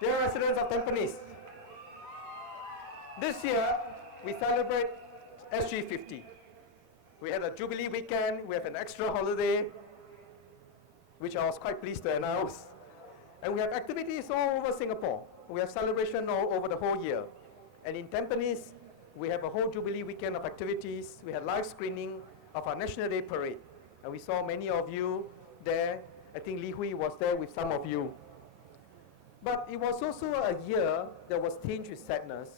Dear residents of Tampines, this year we celebrate SG50. We had a Jubilee weekend, we have an extra holiday, which I was quite pleased to announce. And we have activities all over Singapore. We have celebration all over the whole year. And in Tampines, we have a whole Jubilee weekend of activities. We had live screening of our National Day Parade. And we saw many of you there. I think Li Hui was there with some of you. But it was also a year that was tinged with sadness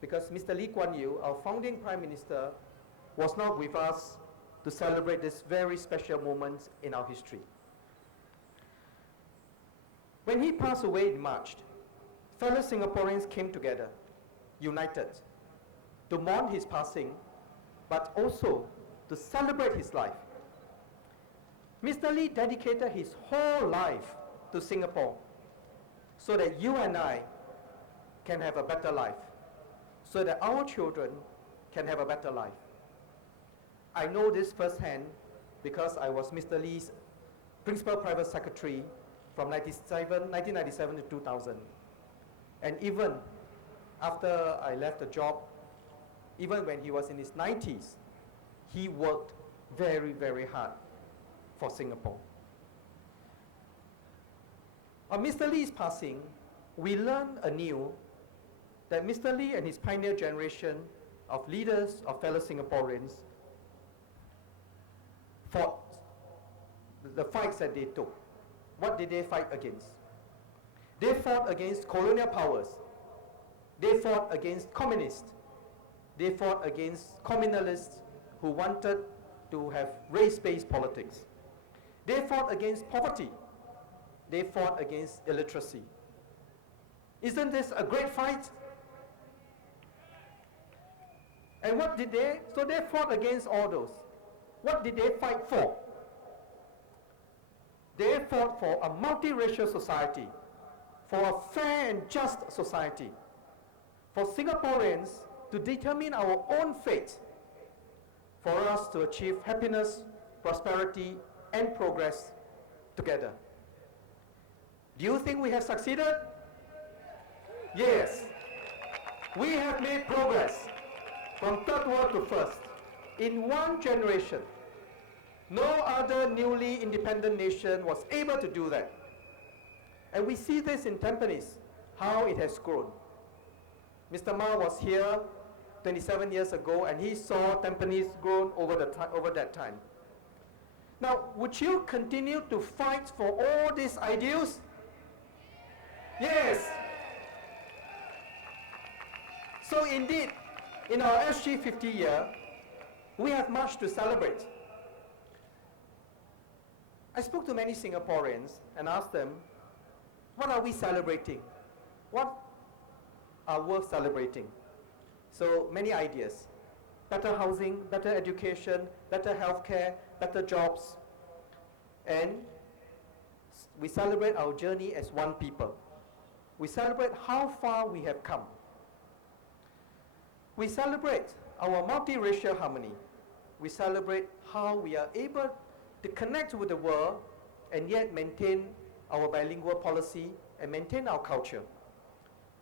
because Mr. Lee Kuan Yew, our founding Prime Minister, was not with us to celebrate this very special moment in our history. When he passed away in March, fellow Singaporeans came together, united, to mourn his passing, but also to celebrate his life. Mr. Lee dedicated his whole life to Singapore so that you and I can have a better life, so that our children can have a better life. I know this firsthand because I was Mr. Lee's Principal Private Secretary from 1997 to 2000. And even after I left the job, even when he was in his 90s, he worked very, very hard for Singapore. On Mr. Lee's passing, we learned anew that Mr. Lee and his pioneer generation of leaders, of fellow Singaporeans, fought the fights that they took. What did they fight against? They fought against colonial powers. They fought against communists. They fought against communalists who wanted to have race-based politics. They fought against poverty. They fought against illiteracy. Isn't this a great fight? And what did they? So they fought against all those. What did they fight for? They fought for a multiracial society, for a fair and just society, for Singaporeans to determine our own fate, for us to achieve happiness, prosperity, and progress together. Do you think we have succeeded? Yes. We have made progress from third world to first in one generation. No other newly independent nation was able to do that. And we see this in Tampines, how it has grown. Mr. Ma was here 27 years ago and he saw Tampines grown over that time. Now, would you continue to fight for all these ideals? Yes. So indeed, in our SG50 year, we have much to celebrate. I spoke to many Singaporeans and asked them, what are we celebrating? What are worth celebrating? So many ideas. Better housing, better education, better healthcare, better jobs. And we celebrate our journey as one people. We celebrate how far we have come. We celebrate our multiracial harmony. We celebrate how we are able to connect with the world and yet maintain our bilingual policy and maintain our culture.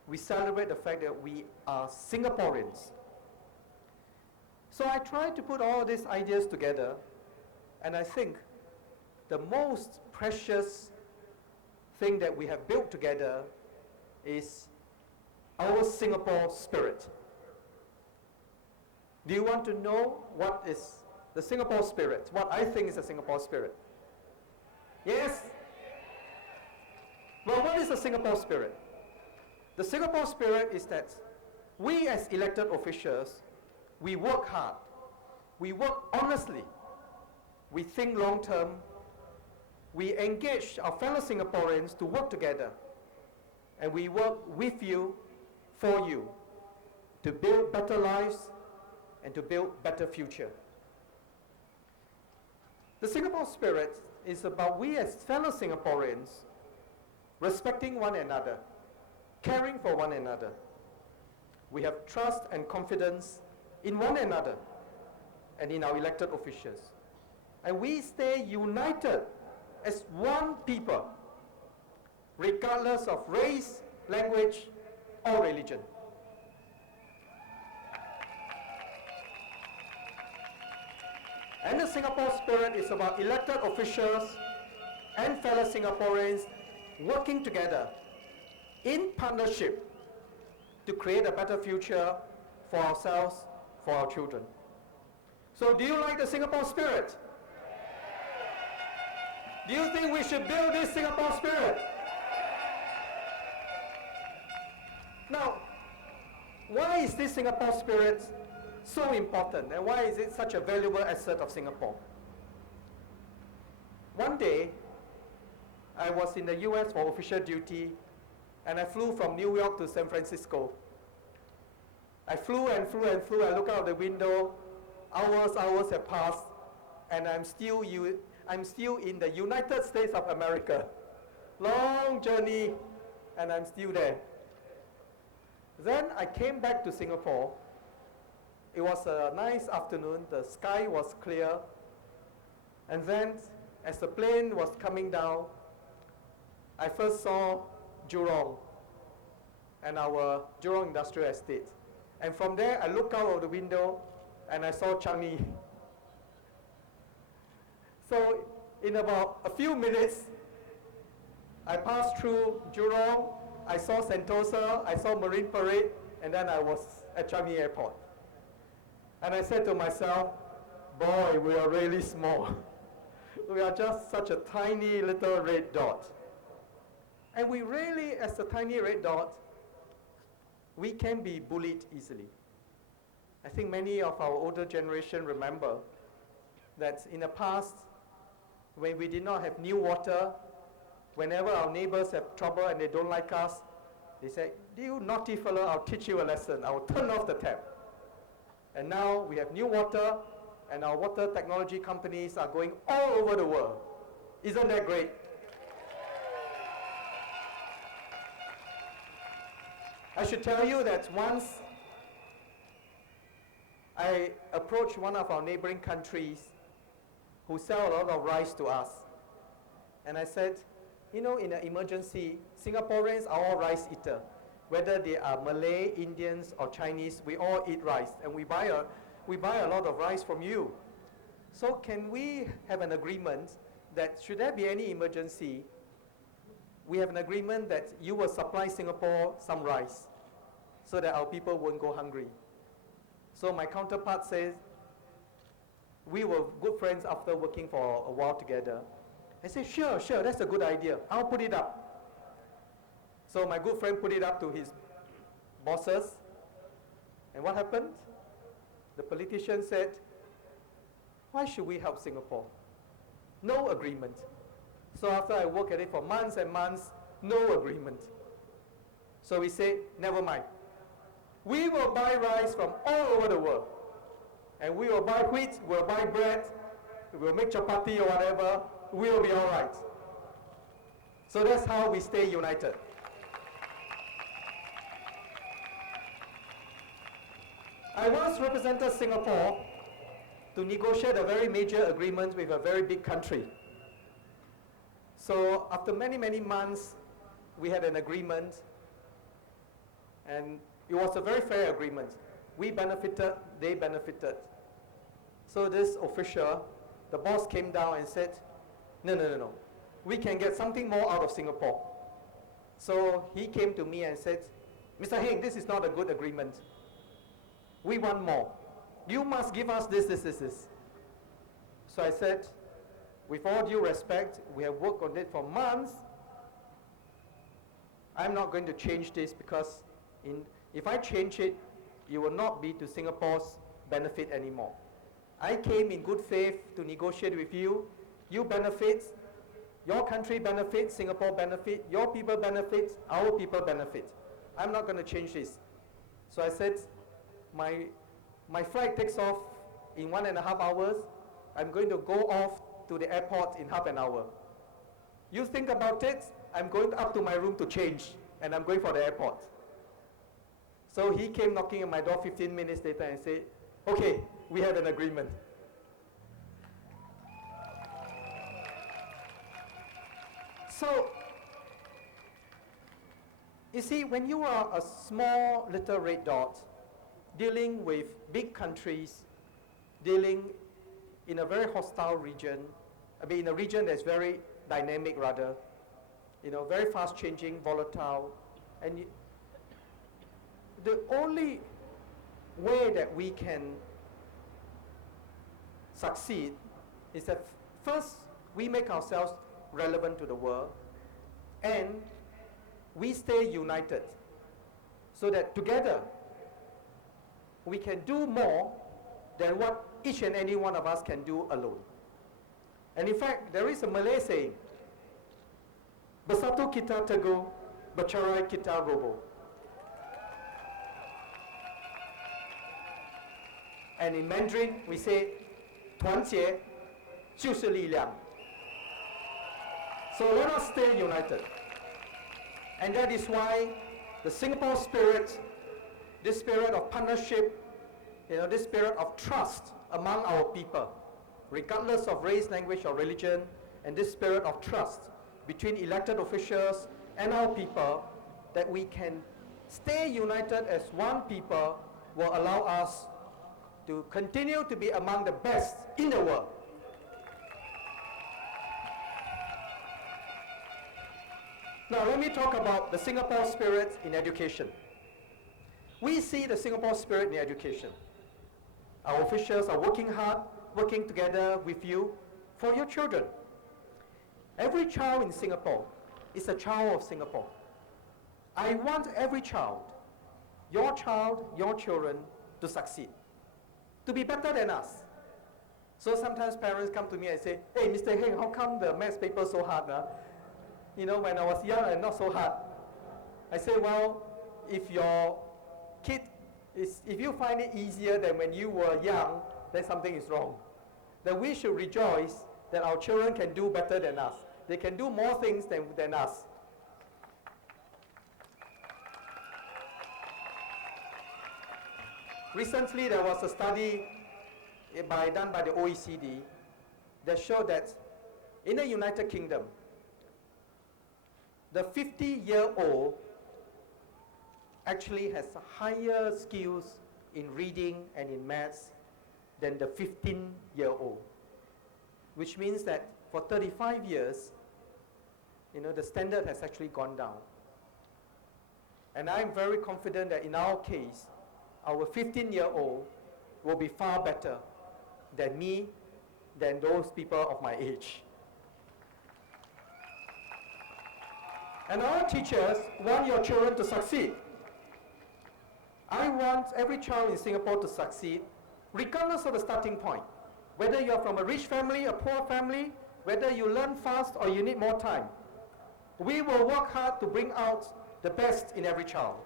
We celebrate the fact that we are Singaporeans. So I tried to put all these ideas together, and I think the most precious thing that we have built together is our Singapore spirit. Do you want to know what is the Singapore spirit? What I think is the Singapore spirit? Yes? Well, what is the Singapore spirit? The Singapore spirit is that we as elected officials, we work hard, we work honestly, we think long term, we engage our fellow Singaporeans to work together, and we work with you, for you, to build better lives and to build better future. The Singapore spirit is about we as fellow Singaporeans respecting one another, caring for one another. We have trust and confidence in one another and in our elected officials. And we stay united as one people, regardless of race, language, or religion. And the Singapore spirit is about elected officials and fellow Singaporeans working together in partnership to create a better future for ourselves, for our children. So do you like the Singapore spirit? Do you think we should build this Singapore spirit? Now, why is this Singapore spirit so important, and why is it such a valuable asset of Singapore? One day, I was in the US for official duty, and I flew from New York to San Francisco. I flew and flew and flew. I look out the window. Hours have passed, and I'm still in the United States of America. Long journey, and I'm still there. Then I came back to Singapore. It was a nice afternoon. The sky was clear. And then, as the plane was coming down, I first saw Jurong and our Jurong Industrial Estate. And from there, I looked out of the window and I saw Changi. So, in about a few minutes, I passed through Jurong, I saw Sentosa, I saw Marine Parade, and then I was at Changi Airport. And I said to myself, boy, we are really small. We are just such a tiny little red dot. And we really, as a tiny red dot, we can be bullied easily. I think many of our older generation remember that in the past, when we did not have new water, whenever our neighbors have trouble and they don't like us, they say, you naughty fellow, I'll teach you a lesson. I'll turn off the tap. And now we have new water, and our water technology companies are going all over the world. Isn't that great? I should tell you that once I approached one of our neighboring countries who sell a lot of rice to us. And I said, you know, in an emergency, Singaporeans are all rice eaters. Whether they are Malay, Indians, or Chinese, we all eat rice. And we buy a lot of rice from you. So can we have an agreement that should there be any emergency, we have an agreement that you will supply Singapore some rice so that our people won't go hungry. So my counterpart says, we were good friends after working for a while together. I said, sure, that's a good idea. I'll put it up. So my good friend put it up to his bosses. And what happened? The politician said, why should we help Singapore? No agreement. So after I worked at it for months and months, no agreement. So we said, never mind. We will buy rice from all over the world. And we will buy wheat, we'll buy bread, we'll make chapati or whatever, we'll be all right. So that's how we stay united. I once represented Singapore to negotiate a very major agreement with a very big country. So after many, many months, we had an agreement, and it was a very fair agreement. We benefited, they benefited. So this official, the boss came down and said, no. We can get something more out of Singapore. So he came to me and said, Mr. Heng, this is not a good agreement. We want more. You must give us this. So I said, with all due respect, we have worked on it for months. I'm not going to change this because if I change it, it will not be to Singapore's benefit anymore. I came in good faith to negotiate with you. You benefit, your country benefits, Singapore benefit, your people benefit, our people benefit. I'm not going to change this. So I said, my flight takes off in 1.5 hours. I'm going to go off to the airport in half an hour. You think about it, I'm going up to my room to change, and I'm going for the airport. So he came knocking on my door 15 minutes later and said, okay, we had an agreement. So You see, when you are a small little red dot dealing with big countries, dealing in a very hostile region, in a region that's very dynamic rather, very fast changing, volatile, and the only way that we can succeed is that first we make ourselves relevant to the world and we stay united so that together we can do more than what each and any one of us can do alone. And in fact, there is a Malay saying, Bersatu kita teguh, bercerai kita roboh. And in Mandarin, we say, 团结就是力量. So let us stay united. And that is why the Singapore spirit, this spirit of partnership, this spirit of trust among our people, regardless of race, language, or religion, and this spirit of trust between elected officials and our people, that we can stay united as one people, will allow us to continue to be among the best in the world. Now let me talk about the Singapore spirit in education. We see the Singapore spirit in education. Our officials are working hard, working together with you for your children. Every child in Singapore is a child of Singapore. I want every child, your children, to succeed, to be better than us. So sometimes parents come to me and say, hey, Mr. Heng, how come the maths paper so hard? When I was young and not so hard. I say, well, if your kid if you find it easier than when you were young, then something is wrong. Then we should rejoice that our children can do better than us. They can do more things than us. Recently, there was a study done by the OECD that showed that in the United Kingdom, the 50-year-old actually has higher skills in reading and in maths than the 15-year-old, which means that for 35 years, the standard has actually gone down. And I'm very confident that in our case, our 15-year-old will be far better than me, than those people of my age. And our teachers want your children to succeed. I want every child in Singapore to succeed, regardless of the starting point. Whether you're from a rich family, a poor family, whether you learn fast or you need more time. We will work hard to bring out the best in every child.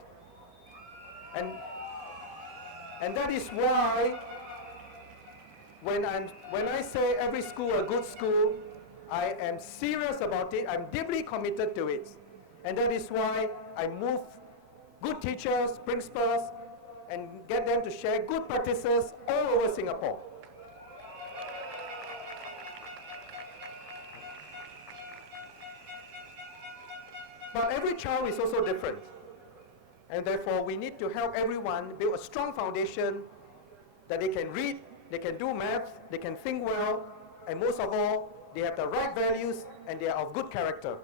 And that is why when I say every school a good school, I am serious about it. I'm deeply committed to it. And that is why I move good teachers, principals, and get them to share good practices all over Singapore. But every child is also different. And therefore, we need to help everyone build a strong foundation that they can read, they can do math, they can think well, and most of all, they have the right values and they are of good character.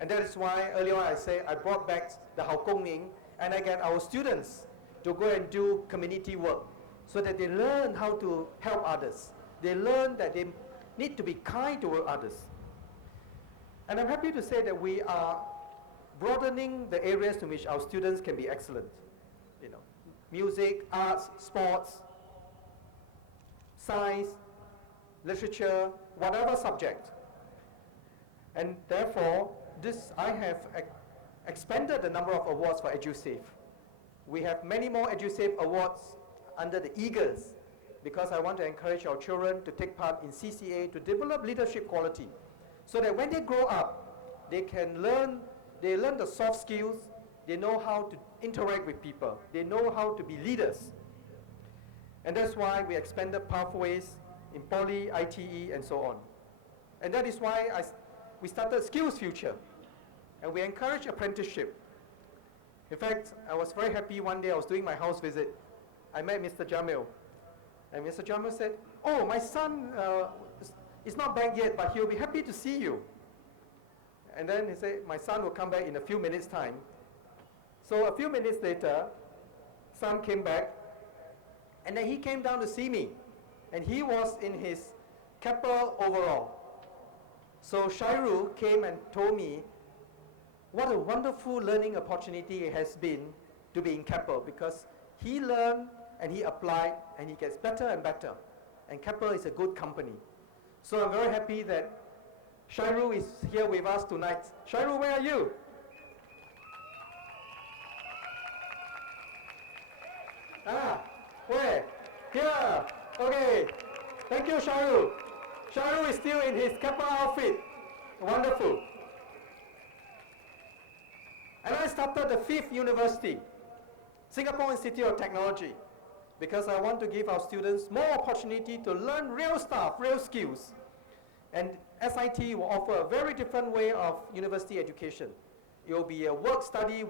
And that is why earlier on I brought back the Hao Kong Ning, and I get our students to go and do community work so that they learn how to help others. They learn that they need to be kind toward others. And I'm happy to say that we are broadening the areas in which our students can be excellent. Music, arts, sports, science, literature, whatever subject. And therefore, I have expanded the number of awards for EduSafe. We have many more EduSafe awards under the EAGLES because I want to encourage our children to take part in CCA to develop leadership quality so that when they grow up, they learn the soft skills, they know how to interact with people, they know how to be leaders. And that's why we expanded pathways in Poly, ITE, and so on. And that is why we started Skills Future. And we encourage apprenticeship In fact, I was very happy one day I was doing my house visit. I met Mr. Jamil. And Mr. Jamil said, "Oh, my son is not back yet, but he'll be happy to see you." And then he said, "My son will come back in a few minutes' time." So a few minutes later, son came back, and then he came down to see me. And he was in his Kappa overall. So Shairu came and told me what a wonderful learning opportunity it has been to be in Kappa, because he learned and he applied and he gets better and better. And Kappa is a good company. So I'm very happy that Shairu is here with us tonight. Shairu, where are you? Where? Here. Okay. Thank you, Shairu. Shairu is still in his Kappa outfit. Wonderful. And I started the 5th university, Singapore Institute of Technology, because I want to give our students more opportunity to learn real stuff, real skills. And SIT will offer a very different way of university education. It will be a work study,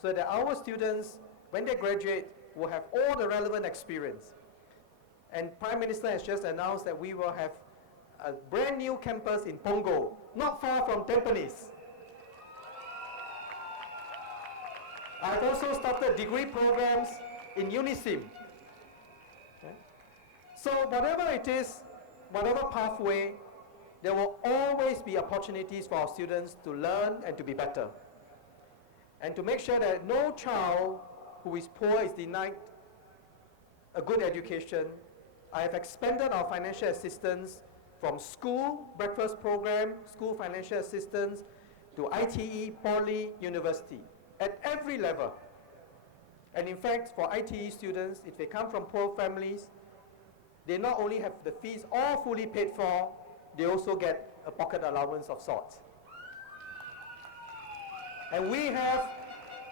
so that our students, when they graduate, will have all the relevant experience. And Prime Minister has just announced that we will have a brand new campus in Punggol, not far from Tampines. I've also started degree programs in UNISIM. Okay? So whatever it is, whatever pathway, there will always be opportunities for our students to learn and to be better. And to make sure that no child who is poor is denied a good education, I have expanded our financial assistance from school, breakfast program, school financial assistance, to ITE, poly, university, at every level. And in fact, for ITE students, if they come from poor families, they not only have the fees all fully paid for, they also get a pocket allowance of sorts. And we have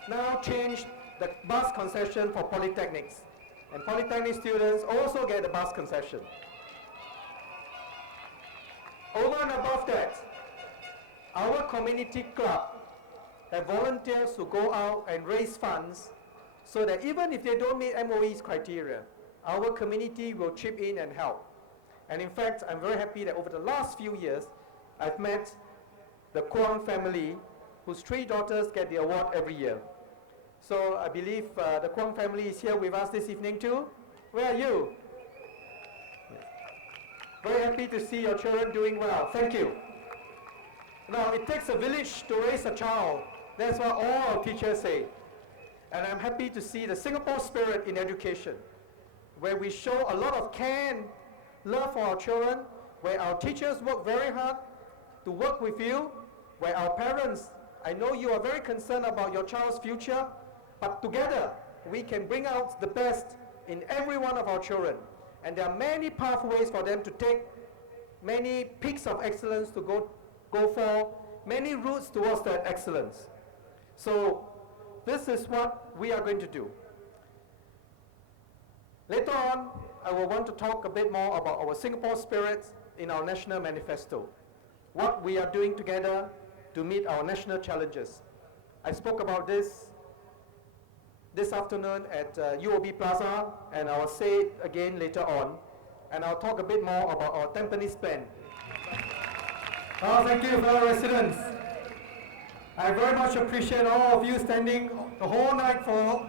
now changed the bus concession for polytechnics. And polytechnic students also get the bus concession. Over and above that, our community club have volunteers who go out and raise funds so that even if they don't meet MOE's criteria, our community will chip in and help. And in fact, I'm very happy that over the last few years, I've met the Kwong family, whose 3 daughters get the award every year. So I believe the Kwong family is here with us this evening too. Where are you? Very happy to see your children doing well. Thank you. Now, it takes a village to raise a child. That's what all our teachers say. And I'm happy to see the Singapore spirit in education, where we show a lot of care and love for our children, where our teachers work very hard to work with you, where our parents, I know you are very concerned about your child's future, but together we can bring out the best in every one of our children. And there are many pathways for them to take, many peaks of excellence to go for, many routes towards that excellence. So this is what we are going to do. Later on, I will want to talk a bit more about our Singapore spirit in our national manifesto, what we are doing together to meet our national challenges. I spoke about this afternoon at UOB Plaza, and I will say it again later on, and I'll talk a bit more about our Tampines plan. Oh, thank you, fellow residents. I very much appreciate all of you standing the whole night for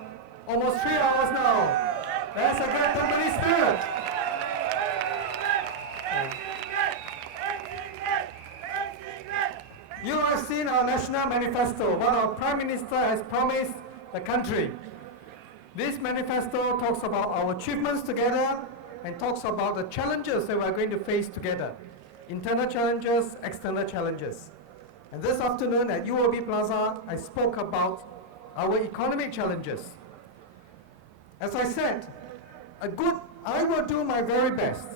almost 3 hours now. That's a great Tampines spirit. You have seen our national manifesto, what our Prime Minister has promised the country. This manifesto talks about our achievements together and talks about the challenges that we are going to face together. Internal challenges, external challenges. And this afternoon at UOB Plaza, I spoke about our economic challenges. As I said, I will do my very best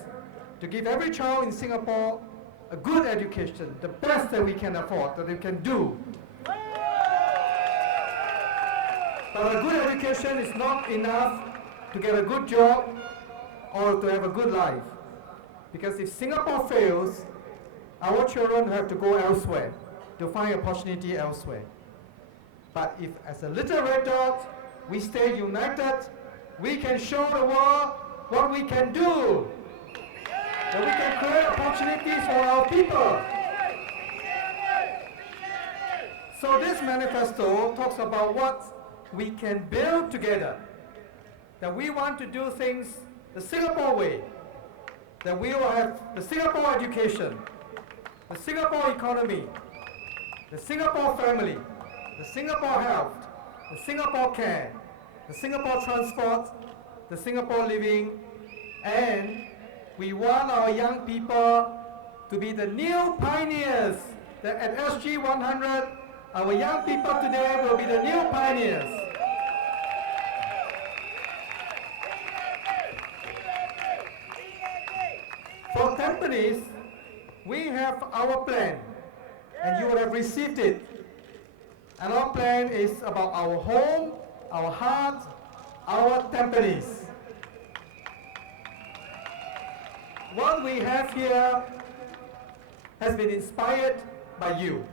to give every child in Singapore a good education, the best that we can afford, that we can do. But a good education is not enough to get a good job or to have a good life. Because if Singapore fails, our children have to go elsewhere, to find opportunity elsewhere. But if as a little red dot, we stay united, we can show the world what we can do. That we can create opportunities for our people. So this manifesto talks about what we can build together. That we want to do things the Singapore way. That we will have the Singapore education, the Singapore economy, the Singapore family, the Singapore health, the Singapore care, the Singapore transport, the Singapore living, and we want our young people to be the new pioneers. That at SG 100, our young people today will be the new pioneers. For Tampines, we have our plan, and you will have received it. And our plan is about our home, our heart, our Tampines. What we have here has been inspired by you,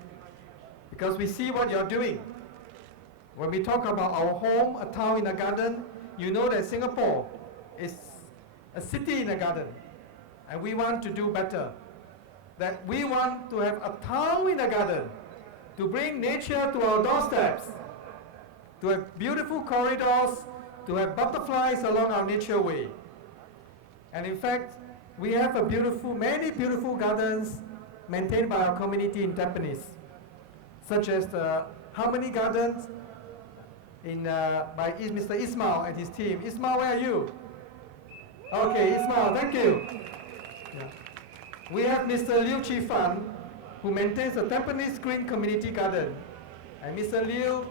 because we see what you're doing. When we talk about our home, a town in a garden, you know that Singapore is a city in a garden. And we want to do better. That we want to have a town in a garden, to bring nature to our doorsteps, to have beautiful corridors, to have butterflies along our nature way. And in fact, we have many beautiful gardens maintained by our community in Tampines, such as the Harmony Gardens by Mr. Ismail and his team. Ismail, where are you? Okay, Ismail, thank you. Yeah. We have Mr. Liu Chi Fan, who maintains the Tampines Green Community Garden. And Mr. Liu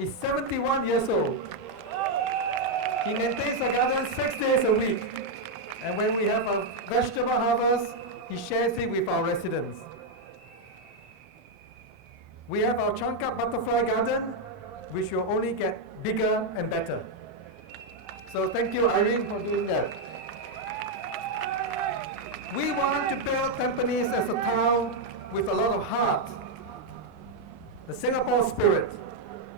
is 71 years old. He maintains the garden 6 days a week. And when we have a vegetable harvest, he shares it with our residents. We have our Changkat Butterfly Garden, which will only get bigger and better. So thank you, Irene, for doing that. We want to build Tampines as a town with a lot of heart, the Singapore spirit.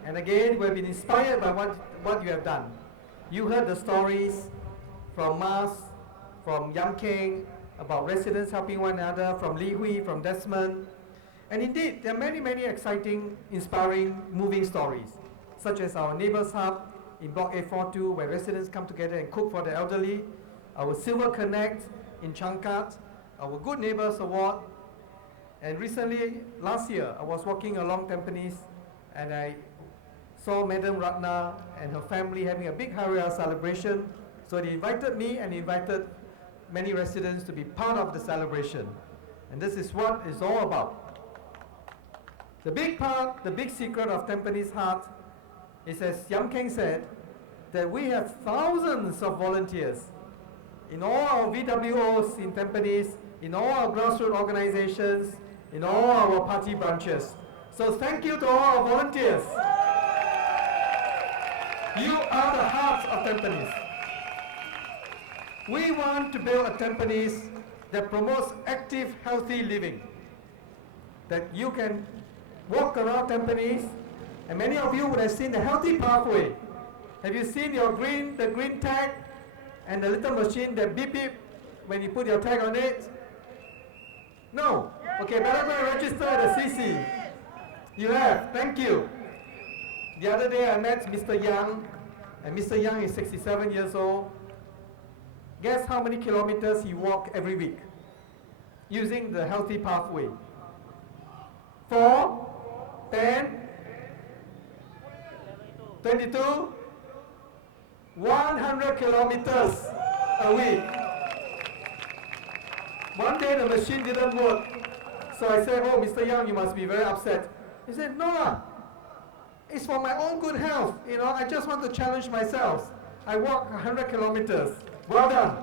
And again, we've been inspired by what you have done. You heard the stories from Mars, from Yam Keng, about residents helping one another, from Li Hui, from Desmond. And indeed, there are many, many exciting, inspiring, moving stories, such as our Neighbours Hub in Block A42, where residents come together and cook for the elderly, our Silver Connect in Changkat, our Good Neighbours Award. And recently, last year, I was walking along Tampines and I saw Madam Ratna and her family having a big Hari Raya celebration. So they invited me and invited many residents to be part of the celebration. And this is what it's all about. The big part, the big secret of Tampines Heart is, as Yam Keng said, that we have thousands of volunteers in all our VWOs in Tampines, in all our grassroots organizations, in all our party branches. So thank you to all our volunteers. You are the heart of Tampines. We want to build a Tampines that promotes active, healthy living. That you can walk around Tampines, and many of you would have seen the healthy pathway. Have you seen the green tag and the little machine that beep beep when you put your tag on it? No? Okay, better go and register at the CC. You have, thank you. The other day I met Mr. Yang, and Mr. Yang is 67 years old. Guess how many kilometers he walks every week using the healthy pathway? 4, 10, 22, 100 kilometers a week. One day the machine didn't work. So I said, oh, Mr. Yang, you must be very upset. He said, no lah, it's for my own good health. You know, I just want to challenge myself. I walk 100 kilometers. Well done.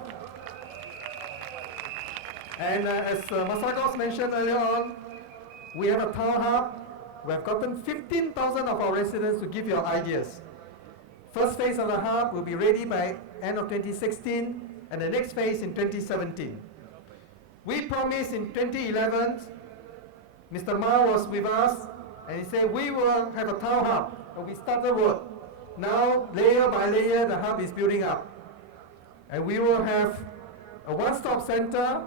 And as Masagos mentioned earlier on, we have a town hub. We have gotten 15,000 of our residents to give your ideas. First phase of the hub will be ready by end of 2016, and the next phase in 2017. We promised in 2011, Mr. Ma was with us, And he said, we will have a town hub. And we started work. Now, layer by layer, the hub is building up. And we will have a one-stop center,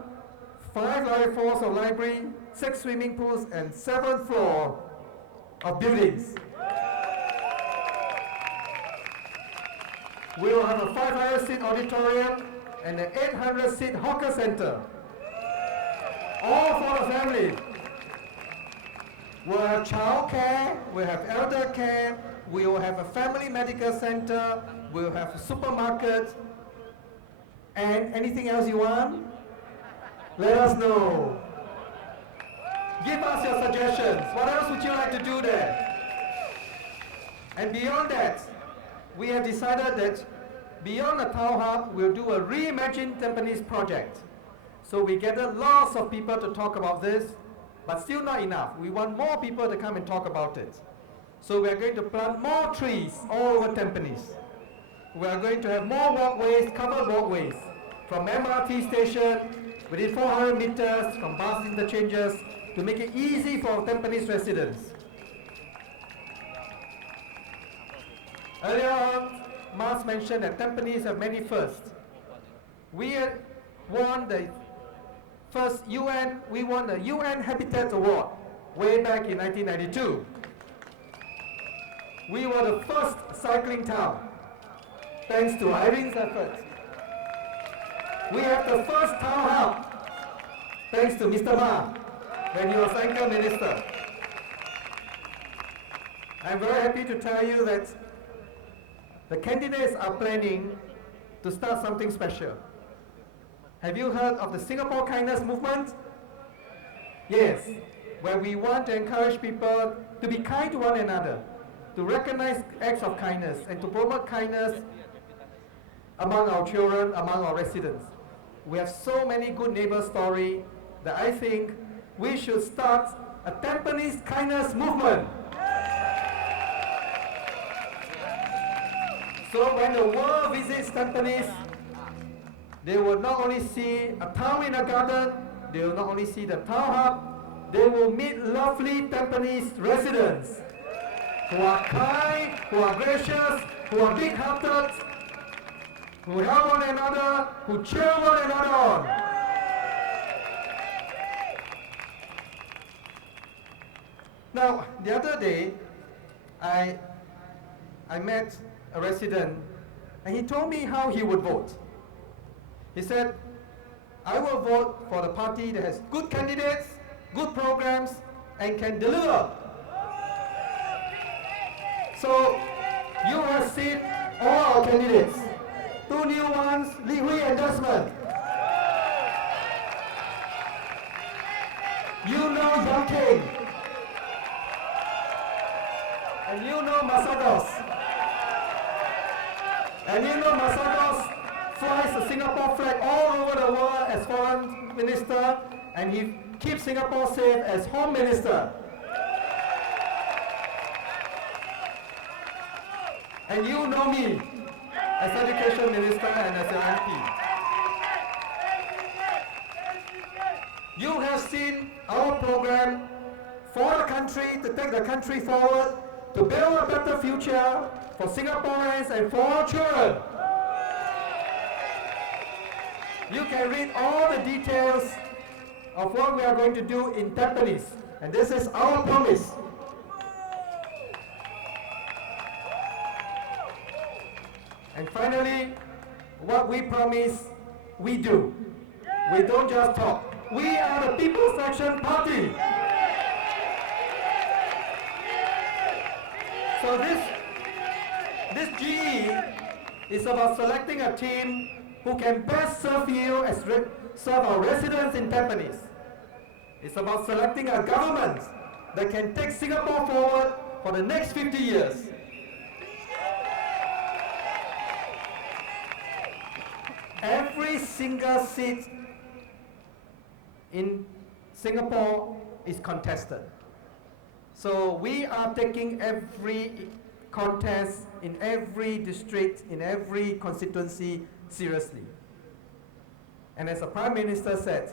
5 level floors of library, 6 swimming pools, and 7th floor of buildings. We will have a 500-seat auditorium and an 800-seat hawker center. All for the family. We'll have child care, we'll have elder care, we will have a family medical center, we'll have a supermarket, and anything else you want? Let us know. Give us your suggestions. What else would you like to do there? And beyond that, we have decided that beyond the town hub, we'll do a Reimagine Tampines project. So we gathered lots of people to talk about this, but still not enough. We want more people to come and talk about it. So we are going to plant more trees all over Tampines. We are going to have more walkways, covered walkways, from MRT station, within 400 meters, from bus interchanges, to make it easy for Tampines residents. Earlier on, Mars mentioned that Tampines have many firsts. We won the first we won the UN Habitat Award way back in 1992. We were the first cycling town, thanks to Irene's efforts. We have the first town hub, thanks to Mr. Ma, when he was Anchor Minister. I'm very happy to tell you that the candidates are planning to start something special. Have you heard of the Singapore Kindness Movement? Yes, where we want to encourage people to be kind to one another, to recognize acts of kindness, and to promote kindness among our children, among our residents. We have so many good neighbor stories that I think we should start a Tampines Kindness Movement. So when the world visits Tampines, they will not only see a town in a garden, they will not only see the town hub, they will meet lovely Tampines residents who are kind, who are gracious, who are big-hearted, who help one another, who cheer one another on. Now, the other day, I met a resident, and he told me how he would vote. He said, I will vote for the party that has good candidates, good programs, and can deliver. So, you have seen all our candidates. 2 new ones, Li Hui and Desmond. You know Yang King. And you know Masagos. And you know Masagos flies the Singapore flag all over the world as foreign minister, and he keeps Singapore safe as home minister. And you know me as education minister and as an MP. You have seen our program for the country, to take the country forward, to build a better future for Singaporeans and for our children. You can read all the details of what we are going to do in Tampines, and this is our promise. And finally, what we promise, we do. We don't just talk. We are the People's Action Party. So this GE is about selecting a team who can best serve you as serve our residents in Tampines. It's about selecting a government that can take Singapore forward for the next 50 years. Every single seat in Singapore is contested. So we are taking every contest in every district, in every constituency seriously. And as the Prime Minister said,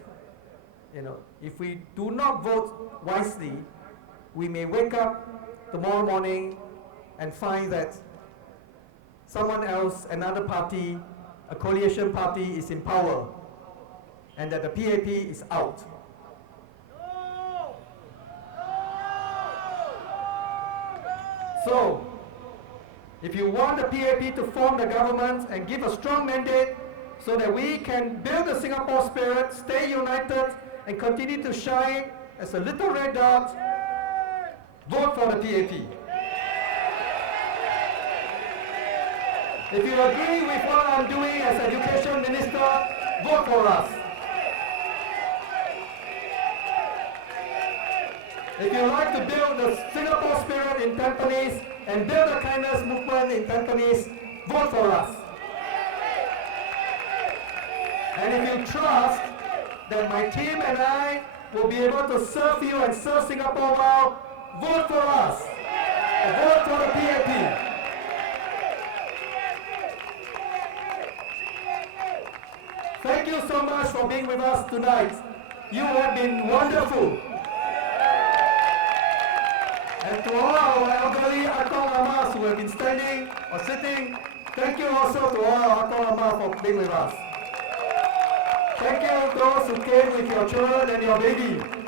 if we do not vote wisely, we may wake up tomorrow morning and find that someone else, another party, a coalition party is in power, and that the PAP is out. So, if you want the PAP to form the government and give a strong mandate so that we can build the Singapore spirit, stay united, and continue to shine as a little red dot, vote for the PAP. If you agree with what I'm doing as Education Minister, vote for us. If you like to build the Singapore spirit in Tampines and build a kindness movement in Tampines, vote for us. And if you trust that my team and I will be able to serve you and serve Singapore well, vote for us. Vote for the PAP. Thank you so much for being with us tonight. You have been wonderful. And to all our elderly Akong Amas who have been standing or sitting, thank you also to all our Akong Amas for being with us. Thank you to those who came with your children and your baby.